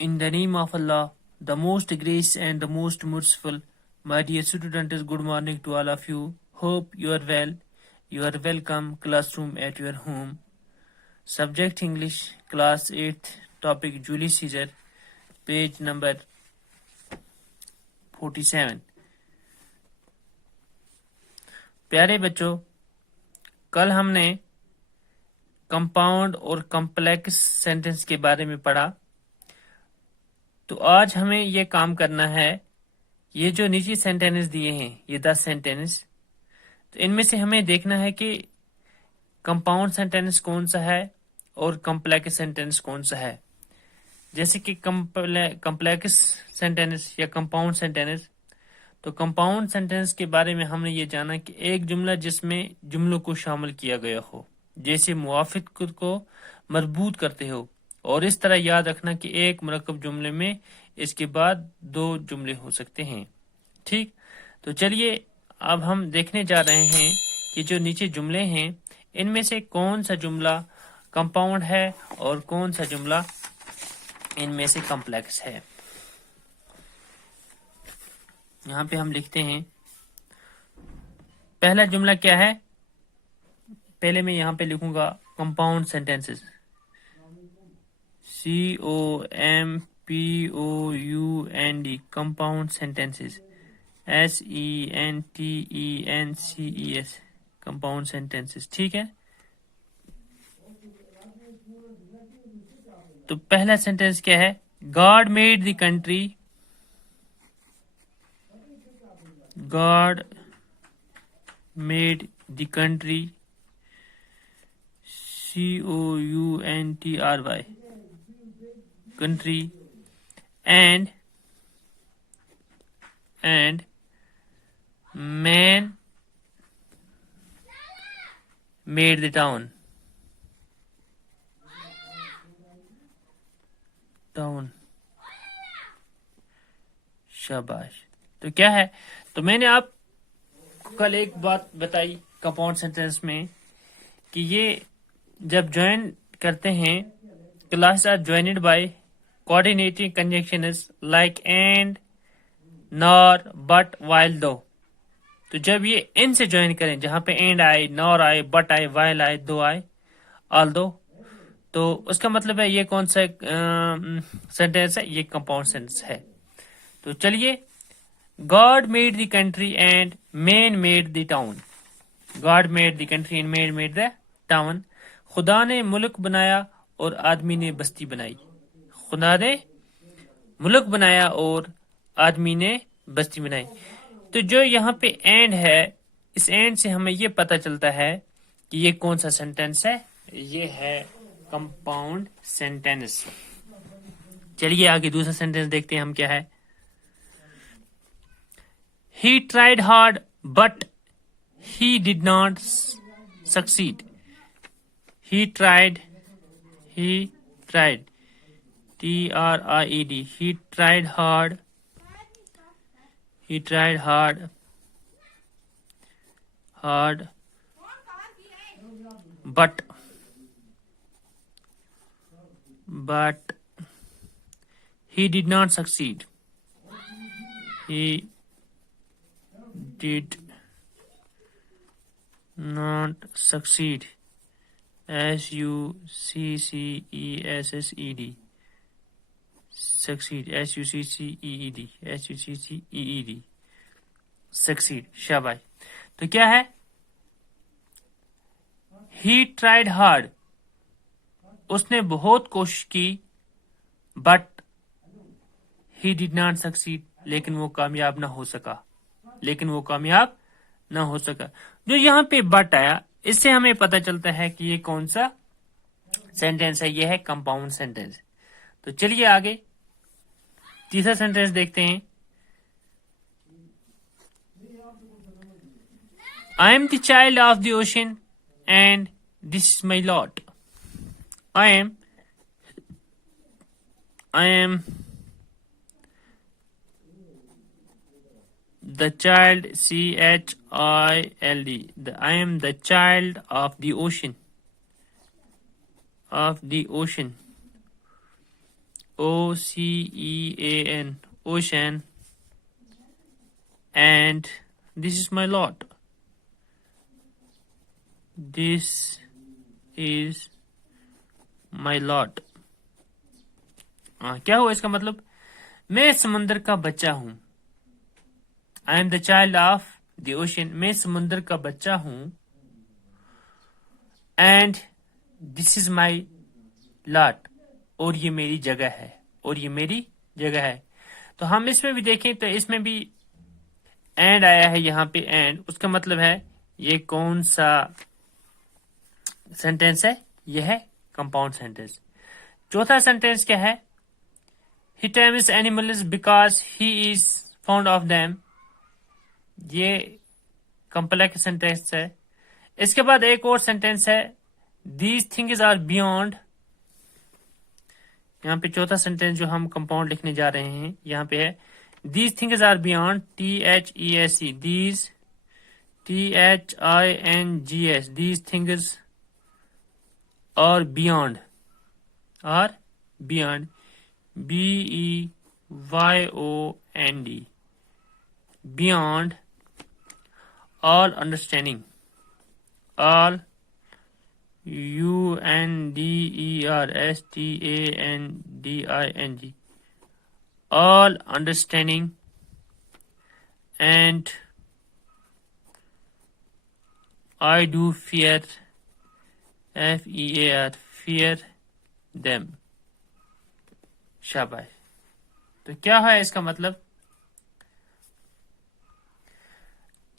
In the name of Allah, the most gracious and the most merciful, my dear students, good morning to all of you. Hope you are well. You are welcome classroom at your home. Subject English, class 8th, topic Julius Caesar, page number 47. प्यारे बच्चों, कल हमने compound और complex sentence के बारे में पढ़ा। तो आज हमें ये काम करना है, ये जो नीचे सेंटेंस दिए हैं, ये 10 सेंटेंस, तो इनमें से हमें देखना है कि कंपाउंड सेंटेंस कौन सा है और कॉम्प्लेक्स सेंटेंस कौन सा है। जैसे कि कॉम्प्लेक्स सेंटेंस या कंपाउंड सेंटेंस, तो कंपाउंड सेंटेंस के बारे में हमने ये जाना कि एक जुमला जिसमें जुमलों को शामिल किया गया हो, जैसे मुआफिक को मजबूत करते हो। और इस तरह याद रखना कि एक मुरक्कब जुमले में इसके बाद 2 जुमले हो सकते हैं। ठीक, तो चलिए अब हम देखने जा रहे हैं कि जो नीचे जुमले हैं इनमें से कौन सा जुमला कंपाउंड है और कौन सा जुमला इनमें से कॉम्प्लेक्स है। यहाँ पे हम लिखते हैं, पहला जुमला क्या है। पहले मैं यहाँ पे लिखूंगा compound sentences, COMPOUND, compound sentences, SENTENCES, compound sentences. ठीक है, तो पहला सेंटेंस क्या है। God made the country, God made the country, COUNTRY, country, and man made the town. शाबाश। तो क्या है, तो मैंने आप कल एक बात बताई कंपाउंड सेंटेंस में कि ये जब ज्वाइन करते हैं, clauses are joined by coordinating conjunctions like and, nor, but, while, though. तो जब ये इन से ज्वाइन करें, जहां पे एंड आए, नॉर आए, बट आए, वाइल आए, दो आए, ऑल दो, तो उसका मतलब है ये कौन सा सेंटेंस है, ये कंपाउंड सेंटेंस है। तो चलिए, God made the country and man made the town. God made the country and man made the town. खुदा ने मुल्क बनाया और आदमी ने बस्ती बनाई। खुदा ने मुल्क बनाया और आदमी ने बस्ती बनाई। तो जो यहाँ पे एंड है, इस एंड से हमें ये पता चलता है कि ये कौन सा सेंटेंस है, ये है कंपाउंड सेंटेंस। चलिए आगे दूसरा सेंटेंस देखते हैं हम क्या है। He tried hard, but he did not succeed. He tried, TRIED. He tried hard, but he did not succeed. He did not succeed. SUCCESSED, succeed, SUCCEED, succeed। शाबाश। तो क्या है, he tried hard, उसने बहुत कोशिश की, but he did not succeed, लेकिन वो कामयाब ना हो सका। जो यहाँ पे बट आया, इससे हमें पता चलता है कि ये कौन सा सेंटेंस है, ये है कंपाउंड सेंटेंस। तो चलिए आगे तीसरा सेंटेंस देखते हैं। I am the child of the ocean and this is my lot. I am the child, CHILD. I am the child of the ocean. OCEAN, ocean, and this is my lot. This is my lot. क्या हुआ इसका मतलब? मैं समुंदर का बच्चा हूं. I am the child of the ocean. मैं समुंदर का बच्चा हूं. And this is my lot. और ये मेरी जगह है. और ये मेरी जगह है. तो हम इसमें भी देखें तो इसमें भी एंड आया है यहाँ पे. एंड उसका मतलब है ये कौन सा सेंटेंस है? यह है कंपाउंड सेंटेंस. चौथा सेंटेंस क्या है? He tames animals because he is fond of them. ये कॉम्प्लेक्स सेंटेंस है. इसके बाद एक और सेंटेंस है, दीज थिंग्स आर बियॉन्ड. यहाँ पे चौथा सेंटेंस जो हम कंपाउंड लिखने जा रहे हैं यहाँ पे है, these things are beyond. THESE, these, THINGS, these things are beyond. Are beyond, BEYOND, beyond all understanding. All, UNDERSTANDING, all understanding. And I do fear, FEAR, fear them. शाबाश. तो क्या है इसका मतलब?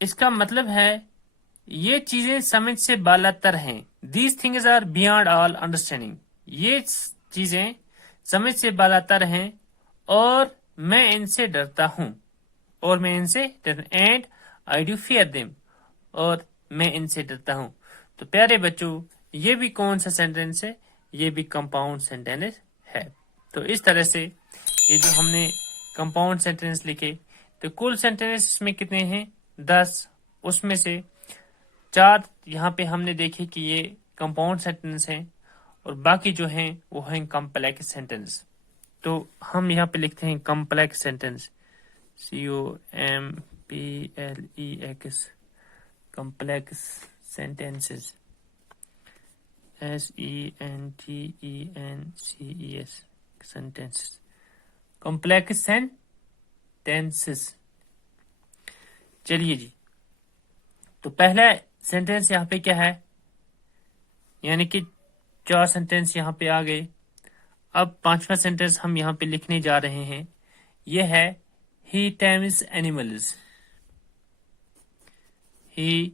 इसका मतलब है ये चीजें समझ से बालातर हैं. These things are beyond all understanding. ये चीजें समझ से बालातर हैं और मैं इनसे डरता हूं. और मैं इनसे and I do fear them, और मैं इनसे डरता हूं. तो प्यारे बच्चों, ये भी कौन सा सेंटेंस है? ये भी कंपाउंड सेंटेंस है. तो इस तरह से ये जो हमने कंपाउंड सेंटेंस लिखे, तो कुल सेंटेंस में कितने हैं? 10. उसमें से 4 यहाँ पे हमने देखे कि ये कंपाउंड सेंटेंस हैं और बाकी जो हैं वो हैं कॉम्प्लेक्स सेंटेंस. तो हम यहाँ पे लिखते हैं complex sentence, COMPLEX, complex sentences, SENTENCES, sentences, complex sentences. चलिए जी, तो पहला सेंटेंस यहाँ पे क्या है? यानी कि 4 सेंटेंस यहाँ पे आ गए. अब 5वां सेंटेंस हम यहाँ पे लिखने जा रहे हैं. यह है he tames animals. He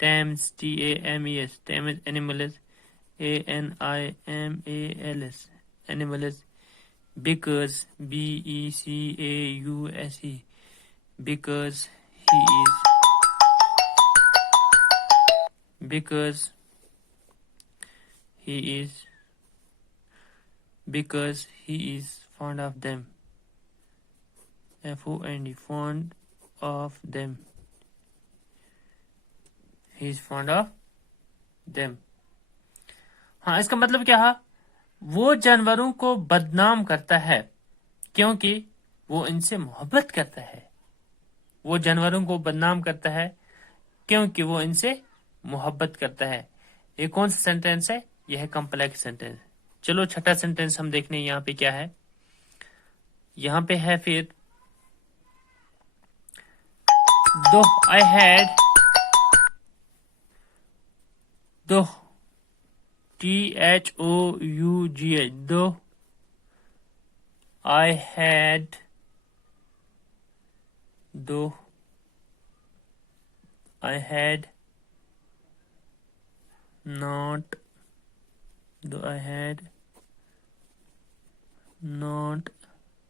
tames, TAMES, tames animals, ANIMALS, animals, because, BECAUSE, because he is, because he is, because he is fond of them, FOND, fond of them, he is fond of them. हाँ, इसका मतलब क्या है? वो जानवरों को बदनाम करता है क्योंकि वो इनसे मोहब्बत करता है. वो जानवरों को बदनाम करता है क्योंकि वो इनसे मोहब्बत करता है. ये कौन सा सेंटेंस है? यह है कॉम्प्लेक्स सेंटेंस. चलो छठा सेंटेंस हम देखने यहाँ पे क्या है. यहाँ पे है फिर, दो आई हैड, दो THOUGH, though I had, though I had not, though I had not,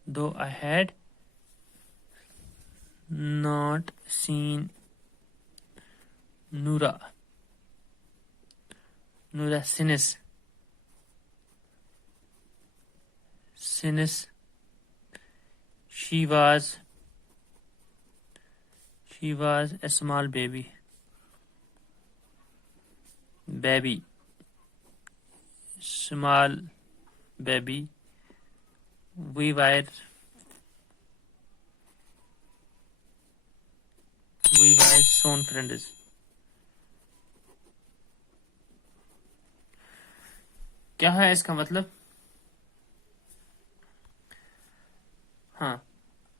though I had not seen Nura. Nura, since she was a small baby, small baby, we were soon friends. क्या है इसका मतलब? हाँ,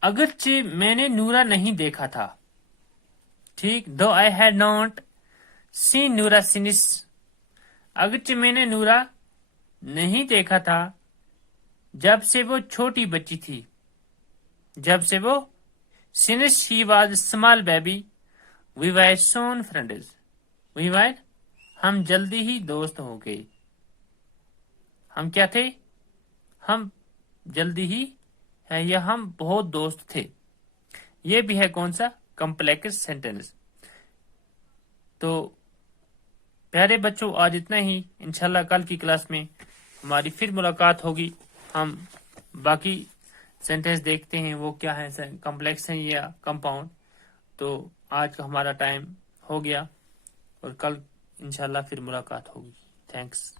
अगरचे मैंने नूरा नहीं देखा था, ठीक, दो आई हैड नॉट सीन नूरा सिनिस, अगरचे मैंने नूरा नहीं देखा था जब से वो छोटी बच्ची थी, जब से वो since she was small baby, we were soon friends, we were हम जल्दी ही दोस्त हो गए, हम क्या थे? हम जल्दी ही है या हम बहुत दोस्त थे। ये भी है कौन सा? Complex sentence. तो प्यारे बच्चों, आज इतना ही। इंशाल्लाह कल की क्लास में हमारी फिर मुलाकात होगी। हम बाकी सेंटेंस देखते हैं वो क्या है, कॉम्प्लेक्स है या कंपाउंड। तो आज का हमारा टाइम हो गया और कल इंशाल्लाह फिर मुलाकात होगी। थैंक्स।